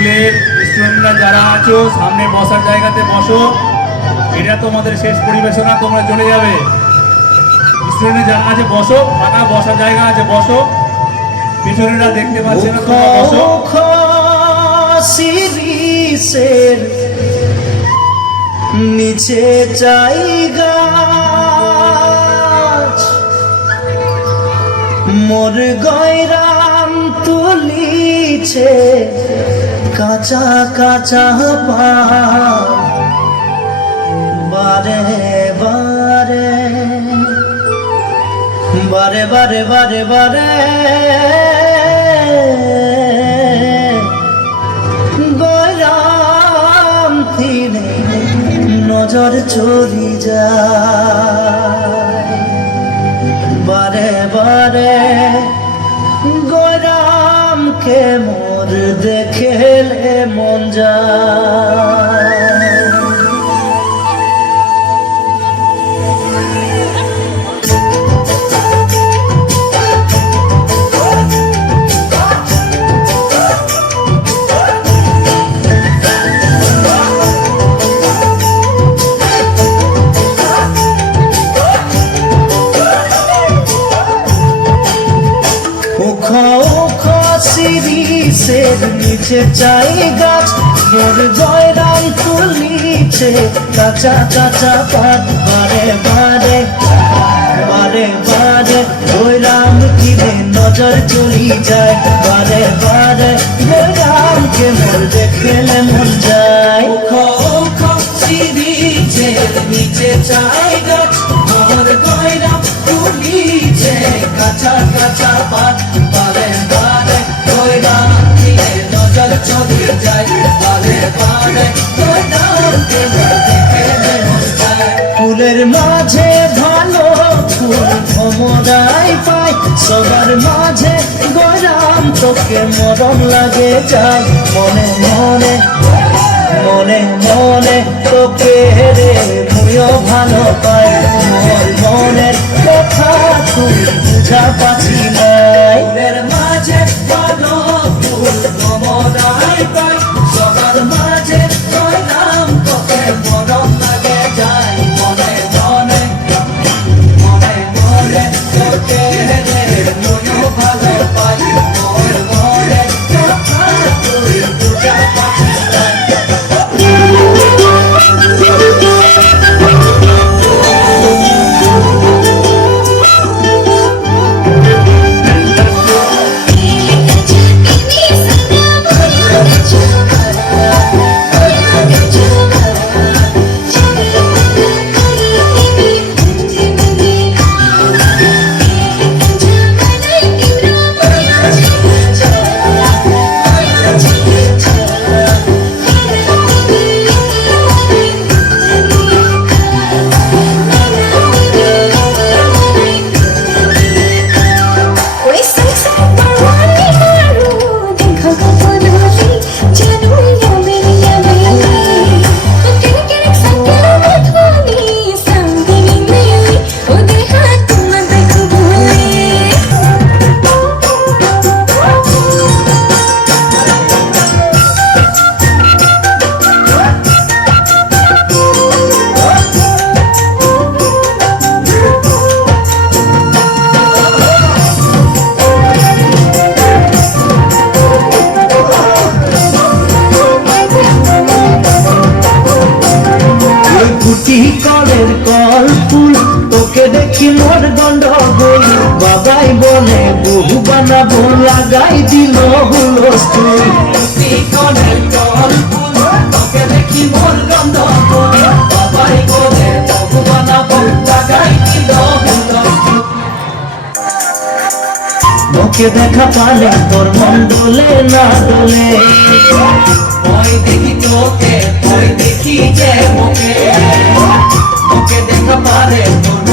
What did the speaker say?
স্কুলের স্টুডেন্টরা যারা আছো সামনে বসার জায়গাতে বসো। এটা তোমাদের শেষ পরিবেশনা, তোমরা চলে যাবে। স্টুডেন্ট যারা আছে বসো, ফাঁকা বসার জায়গা আছে বসো। পিছনেরা দেখতে পাচ্ছে না, তোমরা বসো। সিরিসের নিচে জায়গা মোর গয়রাম তুলিছে কাঁচা কাঁচা বারে বারে বারে বারে বারে বারে গয়রাম থিরে নজর চলি যায় বারে বারে গয়রামকে মোর দেখেলে মন যায়। সিরিসের নিচে চাই গাছ মোর গয়রাম তুলিছে কাঁচা কাঁচা পাত বারে বারে বারে বারে গয়রাম কিনে নজর চলি যায় বারে বারে গয়রামকে মোর দেখেলে মন যায়। সিরিসের নিচে চাই গাছ মোর গয়রাম তুলিছে কাঁচা কাঁচা পাত বারে বারে গয়রাম কিনে নজর চলি যায় বারে বারে গয়রামকে মোর দেখেলে মন যায়। ফুলের মাঝে ভালো ফুল ভমরাই পাই সবার মাঝে গয়রাম তোকে মরম লাগে যায় মনে মনে মনে মনে তোকে রে মুইও ভালো পাই মোর মনের কথা তুই বুঝা পাচ্ছি নাই। ফুলের মাঝে ভালো ফুল ভমরাই পাই সবার মাঝে গয়রাম তোকে মরম লাগে যায় মনে মনে মনে মনে তোকে রে মুইও ভালো পাই মোর মনের কথা তুই বুঝা পাচ্ছি নাই। কলের কল ফুল তোকে দেখি মোর গন্ডগোল বাবাই বলে বহু বানাবো লাগাই দিল হুলস্থুল। কলের কল ফুল তোকে দেখি মোর গন্ডগোল বাবাই বলে বহু বানাবো লাগাই দিল হুলস্থুল। তোকে দেখা পালে তোর মন দোলে না দোলে ওই দেখি তোকে ওই দেখি যে মোকে দেখা পারে তোর